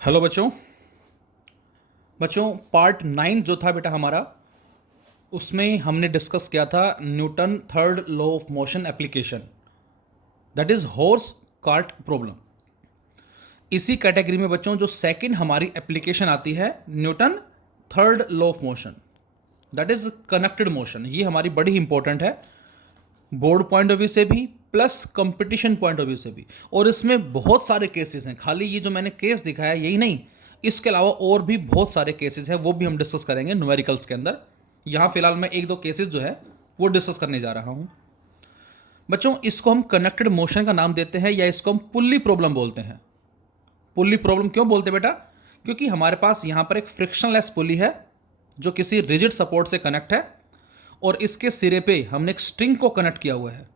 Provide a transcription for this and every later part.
Hello बच्चों। Part 9 जो था बेटा हमारा, उसमें हमने डिस्कस किया था Newton third law of motion application, that is horse cart problem. इसी कैटेगरी में बच्चों जो सेकंड हमारी एप्लीकेशन आती है Newton third law of motion, that is connected motion. ये हमारी बड़ी इंपॉर्टेंट है बोर्ड पॉइंट ऑफ व्यू से भी plus competition point of view से भी। और इसमें बहुत सारे केसेस हैं, खाली ये जो मैंने केस दिखाया यही नहीं, इसके अलावा और भी बहुत सारे केसेस हैं, वो भी हम डिस्कस करेंगे न्यूमेरिकल्स के अंदर। यहाँ फिलहाल मैं एक दो केसेस जो है वो डिस्कस करने जा रहा हूँ बच्चों। इसको हम कनेक्टेड मोशन का नाम देते हैं या इसको हम पुल्ली प्रॉब्लम बोलते हैं। पुल्ली प्रॉब्लम क्यों बोलते हैं बेटा? क्योंकि हमारे पास यहाँ पर एक फ्रिक्शनलेस पुल्ली है जो किसी रिजिड सपोर्ट से कनेक्ट है और इसके सिरे पे हमने एक स्ट्रिंग को कनेक्ट किया हुआ है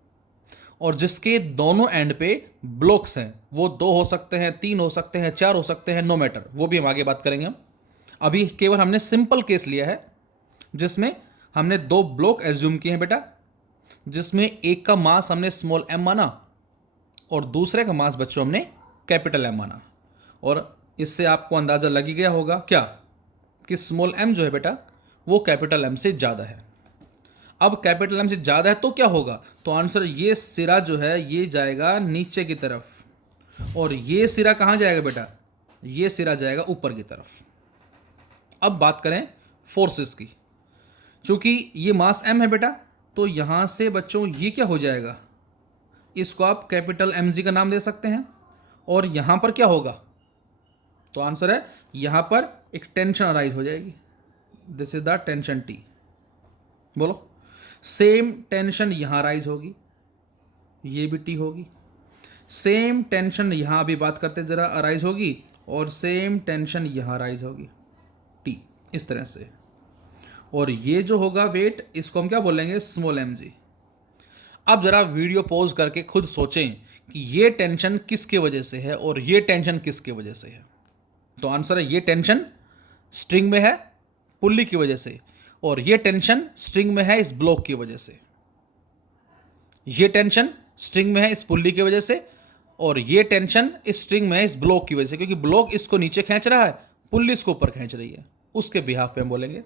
और जिसके दोनों एंड पे ब्लॉक्स हैं। वो 2 हो सकते हैं, 3 हो सकते हैं, 4 हो सकते हैं, नो मैटर, वो भी हम आगे बात करेंगे। हम अभी केवल हमने सिंपल केस लिया है जिसमें हमने 2 ब्लॉक एज्यूम किए हैं बेटा, जिसमें एक का मास हमने स्मॉल m माना और दूसरे का मास बच्चों हमने कैपिटल M माना। और इससे आपको अंदाज़ा लग ही गया होगा क्या कि स्मॉल m जो है बेटा वो कैपिटल M से ज़्यादा है। अब कैपिटल M से ज़्यादा है तो क्या होगा? तो आंसर, ये सिरा जो है ये जाएगा नीचे की तरफ और ये सिरा कहाँ जाएगा बेटा? ये सिरा जाएगा ऊपर की तरफ। अब बात करें फोर्सेस की। चूंकि ये मास m है बेटा, तो यहाँ से बच्चों ये क्या हो जाएगा? इसको आप कैपिटल mg का नाम दे सकते हैं। और यहाँ पर क्या होगा? तो आंसर है यहाँ पर एक टेंशन अराइज हो जाएगी, this is the tension T। बोलो, सेम टेंशन यहाँ राइज होगी, ये भी T होगी। सेम टेंशन यहाँ अभी बात करते ज़रा अराइज होगी और सेम टेंशन यहाँ राइज होगी T, इस तरह से। और ये जो होगा वेट, इसको हम क्या बोलेंगे? Small mg। अब ज़रा वीडियो पॉज करके खुद सोचें कि ये टेंशन किसके वजह से है और ये टेंशन किसके वजह से है। तो आंसर है ये टेंशन स्ट्रिंग में है पुल्ली की वजह से, और ये टेंशन स्ट्रिंग में है इस ब्लॉक की वजह से। ये टेंशन स्ट्रिंग में है इस पुल्ली की वजह से और ये टेंशन इस स्ट्रिंग में है इस ब्लॉक की वजह से, क्योंकि ब्लॉक इसको नीचे खींच रहा है, पुल्ली इसको ऊपर खींच रही है। उसके बिहाफ पे हम बोलेंगे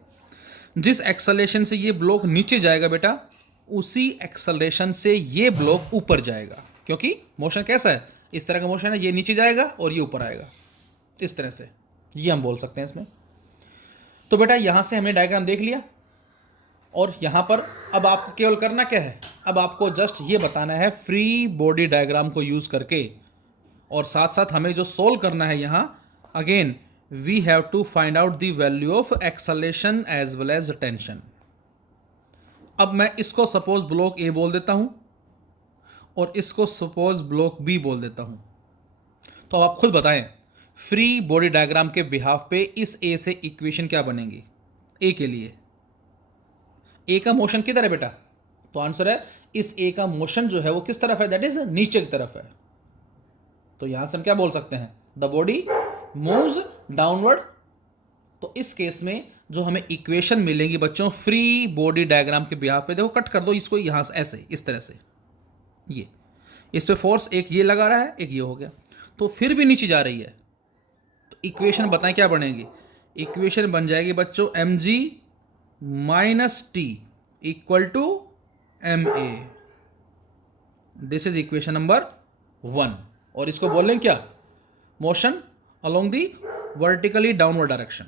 जिस एक्सेलरेशन से ये ब्लॉक नीचे जाएगा बेटा, उसी एक्सेलरेशन से ये ब्लॉक ऊपर जाएगा। क्योंकि मोशन कैसा है? इस तरह का मोशन है, ये नीचे जाएगा और ये ऊपर आएगा, इस तरह से। ये हम बोल सकते हैं इसमें। तो बेटा यहाँ से हमने डायग्राम देख लिया और यहाँ पर अब आपको केवल करना क्या है? अब आपको जस्ट ये बताना है फ्री बॉडी डायग्राम को यूज़ करके, और साथ साथ हमें जो सोल्व करना है यहाँ, again we have to find out the value of acceleration as well as tension. अब मैं इसको सपोज ब्लॉक ए बोल देता हूँ और इसको सपोज ब्लॉक बी बोल देता हूँ। तो अब आप खुद बताएं फ्री बॉडी डायग्राम के बिहाफ पे इस ए से इक्वेशन क्या बनेगी ए के लिए? ए का मोशन किधर है बेटा? तो आंसर है इस ए का मोशन जो है वो किस तरफ है? दैट इज नीचे की तरफ है। तो यहां से हम क्या बोल सकते हैं? The body moves downward. तो इस केस में जो हमें इक्वेशन मिलेंगी बच्चों फ्री बॉडी डायग्राम के बिहाफ पे, देखो कट कर दो इसको यहां से, ऐसे इस तरह से। ये इस पे फोर्स एक ये लगा रहा है, एक ये हो गया, तो फिर भी नीचे जा रही है। तो इक्वेशन बताएं क्या बनेगी? इक्वेशन बन जाएगी बच्चों mg minus T equal to ma। This is equation number 1 और इसको बोलें क्या? Motion along the vertically downward direction.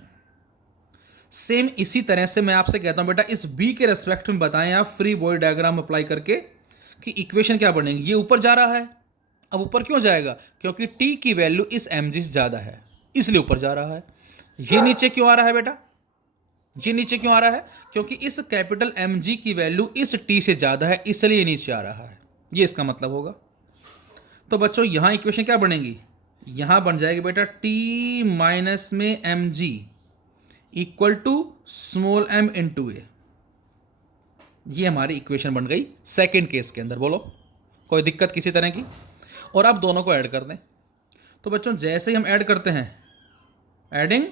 Same इसी तरह से मैं आपसे कहता हूं बेटा इस b के रेस्पेक्ट में बताएं आप फ्री बॉडी डायग्राम अप्लाई करके कि इक्वेशन क्या बनेगी। ये ऊपर जा रहा है, अब ऊपर क्यों जाएगा? क्योंकि t की वैल्यू इस mg से ज़्यादा है, इसलिए ऊपर जा रहा है। ये नीचे क्यों आ रहा है बेटा? ये नीचे क्यों आ रहा है? क्योंकि इस कैपिटल mg की वैल्यू इस t से ज़्यादा है, इसलिए नीचे आ रहा है। ये इसका मतलब होगा। तो बच्चों यहाँ इक्वेशन क्या बनेगी? यहाँ बन जाएगी बेटा t माइनस में mg equal to small m into A. ये हमारी इक्वेशन बन गई सेकेंड केस के अंदर। बोलो कोई दिक्कत किसी तरह की? और अब दोनों को ऐड कर दें। तो बच्चों जैसे ही हम ऐड करते हैं, एडिंग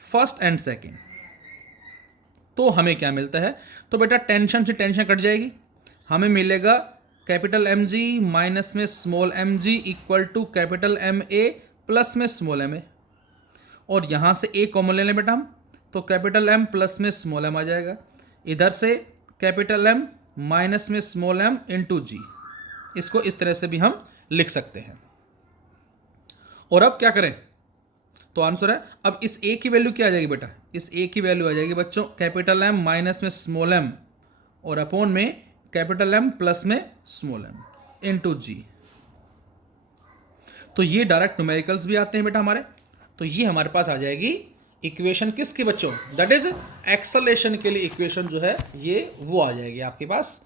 फर्स्ट एंड सेकेंड, तो हमें क्या मिलता है? तो बेटा टेंशन से टेंशन कट जाएगी, हमें मिलेगा कैपिटल mg माइनस में small mg equal to capital ma plus में स्मॉल ma। और यहाँ से ए कॉमन ले लें बेटा हम, तो कैपिटल एम प्लस में स्मॉल एम आ जाएगा, इधर से कैपिटल एम माइनस में स्मॉल एम इंटू जी। इसको इस तरह से भी हम लिख सकते हैं। और अब क्या करें, तो आंसर है, अब इस ए की वैल्यू क्या आ जाएगी बेटा, इस ए की वैल्यू आ जाएगी बच्चों कैपिटल एम माइनस में स्मॉल एम और अपॉन में कैपिटल एम प्लस में स्मॉल एम इंटू जी। तो ये डायरेक्ट न्यूमेरिकल्स भी आते हैं बेटा हमारे। तो ये हमारे पास आ जाएगी इक्वेशन किसकी बच्चों, दैट इज एक्सेलेरेशन के लिए इक्वेशन जो है ये वो आ जाएगी आपके पास।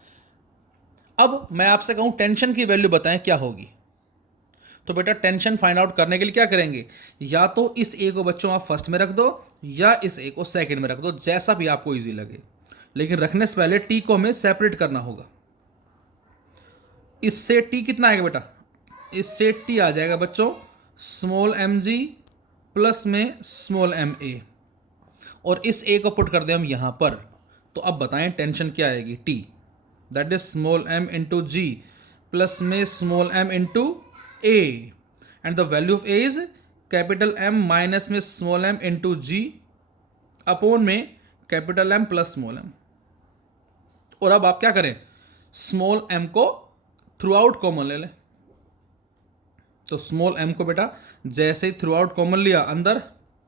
अब मैं आपसे कहूं टेंशन की वैल्यू बताएं क्या होगी, तो बेटा टेंशन फाइंड आउट करने के लिए क्या करेंगे, या तो इस ए को बच्चों आप फर्स्ट में रख दो या इस ए को सेकंड में रख दो, जैसा भी आपको इजी लगे, लेकिन रखने से पहले टी को हमें सेपरेट करना होगा। इससे टी कितना आएगा बेटा, इससे टी आ जाएगा बच्चों स्मॉल एम जी प्लस में स्मॉल एम ए, और इस ए को पुट कर दें हम यहां पर। तो अब बताएं टेंशन क्या आएगी, T that is small M into G plus में small M into A, and the value of A is capital M minus में स्मॉल एम इंटू जी अपॉन में capital M plus small M. और अब आप क्या करें, स्मॉल एम को throughout common ले लें। तो स्मॉल एम को बेटा जैसे ही थ्रू आउट कॉमन लिया, अंदर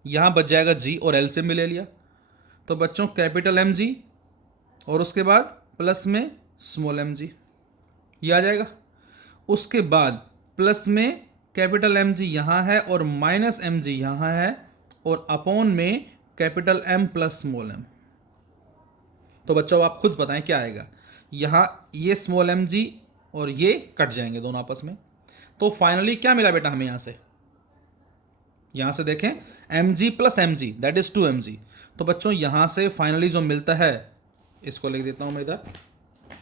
यहां बच जाएगा जी और एलसीएम भी ले लिया, तो बच्चों कैपिटल एम जी और उसके बाद प्लस में स्मॉल एम जी, ये आ जाएगा। उसके बाद प्लस में कैपिटल एम जी यहाँ है और माइनस एम जी यहाँ है, और अपॉन में capital M plus small M. तो बच्चों आप खुद बताएं क्या आएगा, यहाँ ये स्मॉल एम जी और ये कट जाएंगे दोनों आपस में। तो फाइनली क्या मिला बेटा हमें यहाँ से देखें M G plus M G that is 2mg। तो बच्चों यहाँ से फाइनली जो मिलता है, इसको लिख देता हूँ मैं इधर,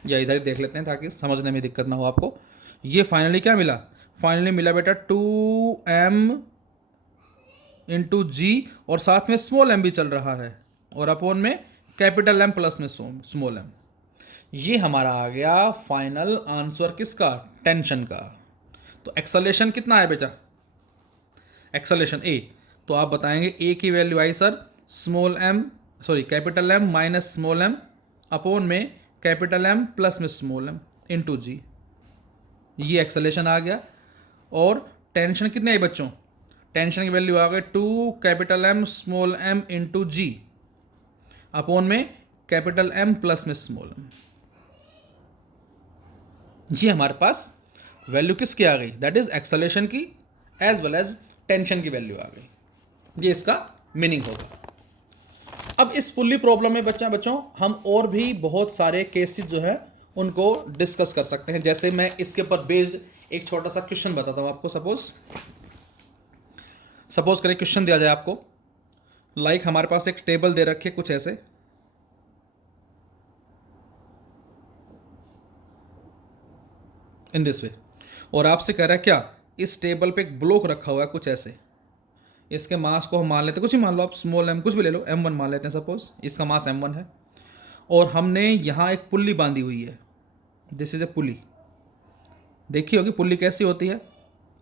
या इधर ही देख लेते हैं ताकि समझने में दिक्कत ना हो आपको। ये फाइनली क्या मिला, फाइनली मिला बेटा 2m इंटू जी और साथ में स्मॉल एम भी चल रहा है, और अपॉन में कैपिटल एम प्लस में स्मॉल एम। ये हमारा आ गया फाइनल आंसर किसका, टेंशन का। तो एक्सेलरेशन कितना है बेटा, एक्सेलरेशन ए, तो आप बताएंगे ए की वैल्यू आई sir capital M minus small m upon में कैपिटल एम प्लस में स्मॉल एम इंटू जी। ये एक्सेलरेशन आ गया। और टेंशन कितने है बच्चों, टेंशन की वैल्यू आ गई 2 capital M small M into जी अपॉन में कैपिटल एम प्लस में स्मॉल एम। ये हमारे पास वैल्यू किसकी आ गई, दैट इज एक्सेलरेशन की एज वेल एज टेंशन की वैल्यू आ गई। ये इसका मीनिंग होगा। अब इस पुल्ली प्रॉब्लम में बच्चों हम और भी बहुत सारे केसेस जो है उनको डिस्कस कर सकते हैं। जैसे मैं इसके ऊपर बेस्ड एक छोटा सा क्वेश्चन बताता हूं आपको। सपोज करें क्वेश्चन दिया जाए आपको, लाइक हमारे पास एक टेबल दे रखी है कुछ ऐसे, इन दिस वे, और आपसे कह रहा है क्या, इस टेबल पे एक ब्लॉक रखा हुआ है कुछ ऐसे, इसके मास को हम मान लेते हैं, कुछ ही मान लो आप, स्मॉल एम कुछ भी ले लो, m1 मान लेते हैं सपोज, इसका मास m1 है, और हमने यहाँ एक पुल्ली बांधी हुई है, दिस इज ए पुल्ली। देखी होगी पुल्ली कैसी होती है,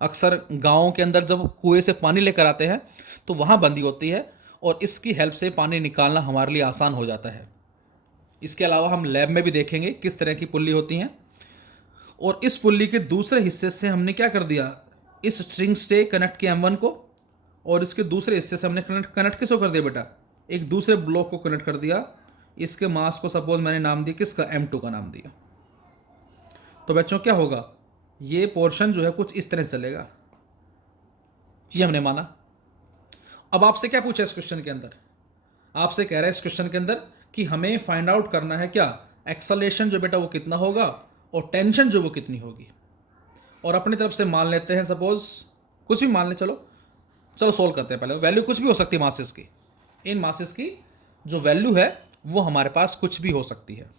अक्सर गाँव के अंदर जब कुएं से पानी लेकर आते हैं तो वहाँ बंधी होती है, और इसकी हेल्प से पानी निकालना हमारे लिए आसान हो जाता है। इसके अलावा हम लैब में भी देखेंगे किस तरह की पुल्ली होती हैं। और इस पुल्ली के दूसरे हिस्से से हमने क्या कर दिया, इस स्ट्रिंग से कनेक्ट किया m1 को, और इसके दूसरे हिस्से से हमने कनेक्ट किसको कर दिया बेटा, एक दूसरे ब्लॉक को कनेक्ट कर दिया। इसके मास को सपोज मैंने नाम दिया किसका, m2 का नाम दिया। तो बच्चों क्या होगा, ये पोर्शन जो है कुछ इस तरह से चलेगा, ये हमने माना। अब आपसे क्या पूछा इस क्वेश्चन के अंदर, आपसे कह रहा है इस क्वेश्चन के अंदर कि हमें फाइंड आउट करना है क्या, एक्सेलरेशन जो बेटा वो कितना होगा और टेंशन जो वो कितनी होगी। और अपनी तरफ से मान लेते हैं, सपोज कुछ भी मान ले, चलो सोल्व करते हैं। पहले वैल्यू कुछ भी हो सकती है मासेस की, इन मासेस की जो वैल्यू है वो हमारे पास कुछ भी हो सकती है।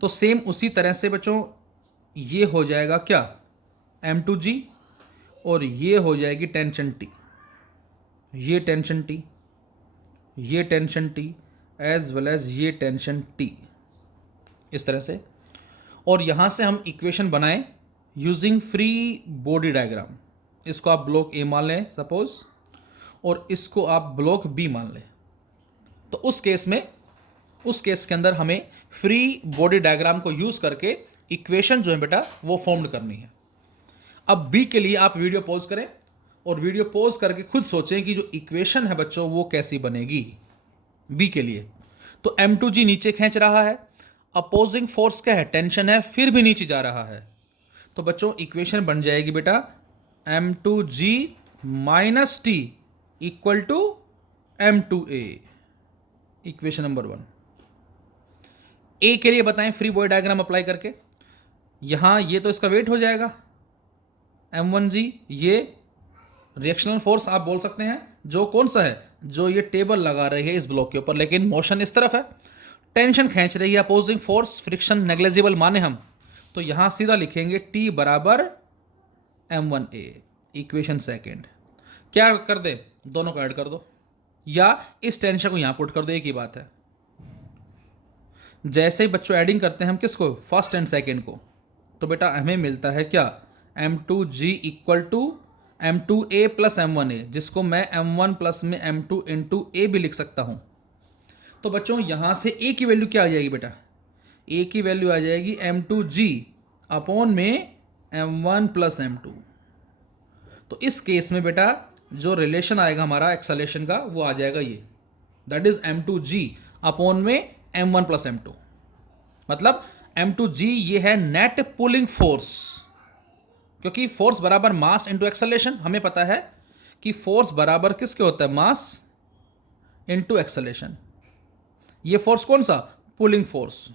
तो सेम उसी तरह से बच्चों ये हो जाएगा क्या, m2g, और ये हो जाएगी टेंशन t, ये टेंशन t, ये tension t as well as ये टेंशन t, इस तरह से। और यहाँ से हम इक्वेशन बनाएं यूजिंग फ्री बॉडी डायग्राम। इसको आप ब्लॉक ए मान लें सपोज, और इसको आप ब्लॉक बी मान लें, तो उस केस के अंदर हमें फ्री बॉडी डायग्राम को यूज करके इक्वेशन जो है बेटा वो फॉर्म करनी है। अब बी के लिए आप वीडियो पॉज करें और वीडियो पॉज करके खुद सोचें कि जो इक्वेशन है बच्चों वो कैसी बनेगी बी के लिए। तो M2G नीचे खींच रहा है, अपोजिंग फोर्स क्या है, टेंशन है, फिर भी नीचे जा रहा है, तो बच्चों इक्वेशन बन जाएगी बेटा M2G minus T equal to M2A, equation number 1। A के लिए बताएं फ्री बॉडी डायग्राम अप्लाई करके, यहां ये तो इसका वेट हो जाएगा M1G, ये रिएक्शनल फोर्स आप बोल सकते हैं, जो कौन सा है, जो ये टेबल लगा रही है इस ब्लॉक के ऊपर, लेकिन मोशन इस तरफ है, टेंशन खींच रही है, अपोजिंग फोर्स, फ्रिक्शन नेग्लिजिबल माने हम, तो यहां सीधा लिखेंगे T बराबर M1A, इक्वेशन सेकेंड। क्या कर दे, दोनों को ऐड कर दो या इस टेंशन को यहां पुट कर दो, एक ही बात है। जैसे ही बच्चों एडिंग करते हैं हम किसको, फर्स्ट एंड सेकेंड को, तो बेटा हमें मिलता है क्या, M2G equal to M2A plus M1A, जिसको मैं M1 प्लस में M2 इंटू ए भी लिख सकता हूं। तो बच्चों यहां से A की वैल्यू क्या आ जाएगी बेटा, A की वैल्यू आ जाएगी M2G अपॉन में M1 प्लस M2। तो इस केस में बेटा जो रिलेशन आएगा हमारा एक्सेलेरेशन का वो आ जाएगा ये, दैट इज M2G अपॉन में M1 प्लस M2। मतलब M2G ये है नेट पुलिंग फोर्स, क्योंकि फोर्स बराबर मास इंटू एक्सेलेरेशन, हमें पता है कि फोर्स बराबर किसके होता है, मास इंटू एक्सेलेरेशन। ये फोर्स कौन सा, पुलिंग फोर्स।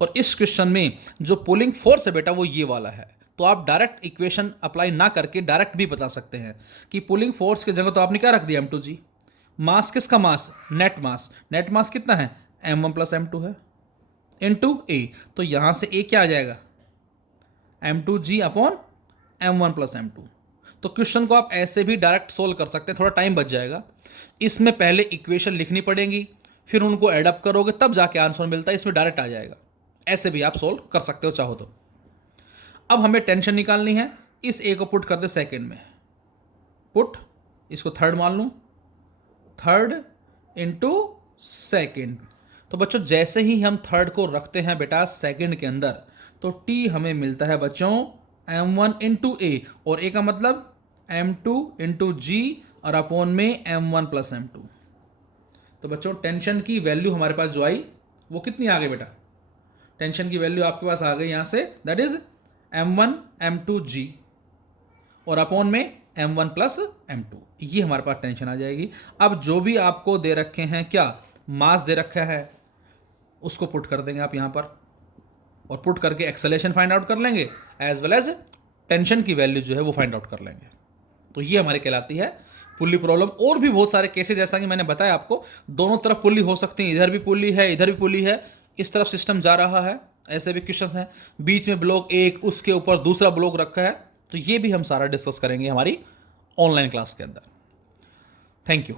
और इस क्वेश्चन में जो पुलिंग फोर्स है बेटा वो ये वाला है, तो आप डायरेक्ट इक्वेशन अप्लाई ना करके डायरेक्ट भी बता सकते हैं कि पुलिंग फोर्स की जगह तो आपने क्या रख दिया M2G, मास किसका मास, नेट मास, नेट मास कितना है M1 प्लस M2 है इंटू ए, तो यहां से ए क्या आ जाएगा M2G upon M1 plus M2। तो क्वेश्चन को आप ऐसे भी डायरेक्ट सोल्व कर सकते हैं, थोड़ा टाइम बच जाएगा। इसमें पहले इक्वेशन लिखनी पड़ेंगी, फिर उनको एडअप करोगे तब जाके आंसर मिलता है, इसमें डायरेक्ट आ जाएगा। ऐसे भी आप सोल्व कर सकते हो चाहो तो। अब हमें टेंशन निकालनी है, इस ए को पुट कर दे सेकेंड में, पुट, इसको थर्ड मान लूँ, थर्ड इंटू सेकेंड। तो बच्चों जैसे ही हम थर्ड को रखते हैं बेटा सेकेंड के अंदर, तो टी हमें मिलता है बच्चों M1 इंटू ए, और ए का मतलब M2 इंटू जी और अपॉन में M1 प्लस M2। तो बच्चों टेंशन की वैल्यू हमारे पास जो आई वो कितनी आ गई बेटा, टेंशन की वैल्यू आपके पास आ गई यहाँ से, दैट इज M1 M2G और अपॉन में M1 प्लस M2, ये हमारे पास टेंशन आ जाएगी। अब जो भी आपको दे रखे हैं, क्या मास दे रखा है, उसको पुट कर देंगे आप यहाँ पर, और पुट करके एक्सेलेरेशन फाइंड आउट कर लेंगे, एज वेल एज टेंशन की वैल्यू जो है वो फाइंड आउट कर लेंगे। तो ये हमारी कहलाती है पुल्ली प्रॉब्लम। और भी बहुत सारे केसेस, जैसा कि मैंने बताया आपको, दोनों तरफ पुल्ली हो सकती है, इधर भी पुल्ली है, इधर भी पुल्ली है, इस तरफ सिस्टम जा रहा है, ऐसे भी क्वेश्चन हैं, बीच में ब्लॉक एक, उसके ऊपर दूसरा ब्लॉक रखा है। तो ये भी हम सारा डिस्कस करेंगे हमारी ऑनलाइन क्लास के अंदर। Thank you.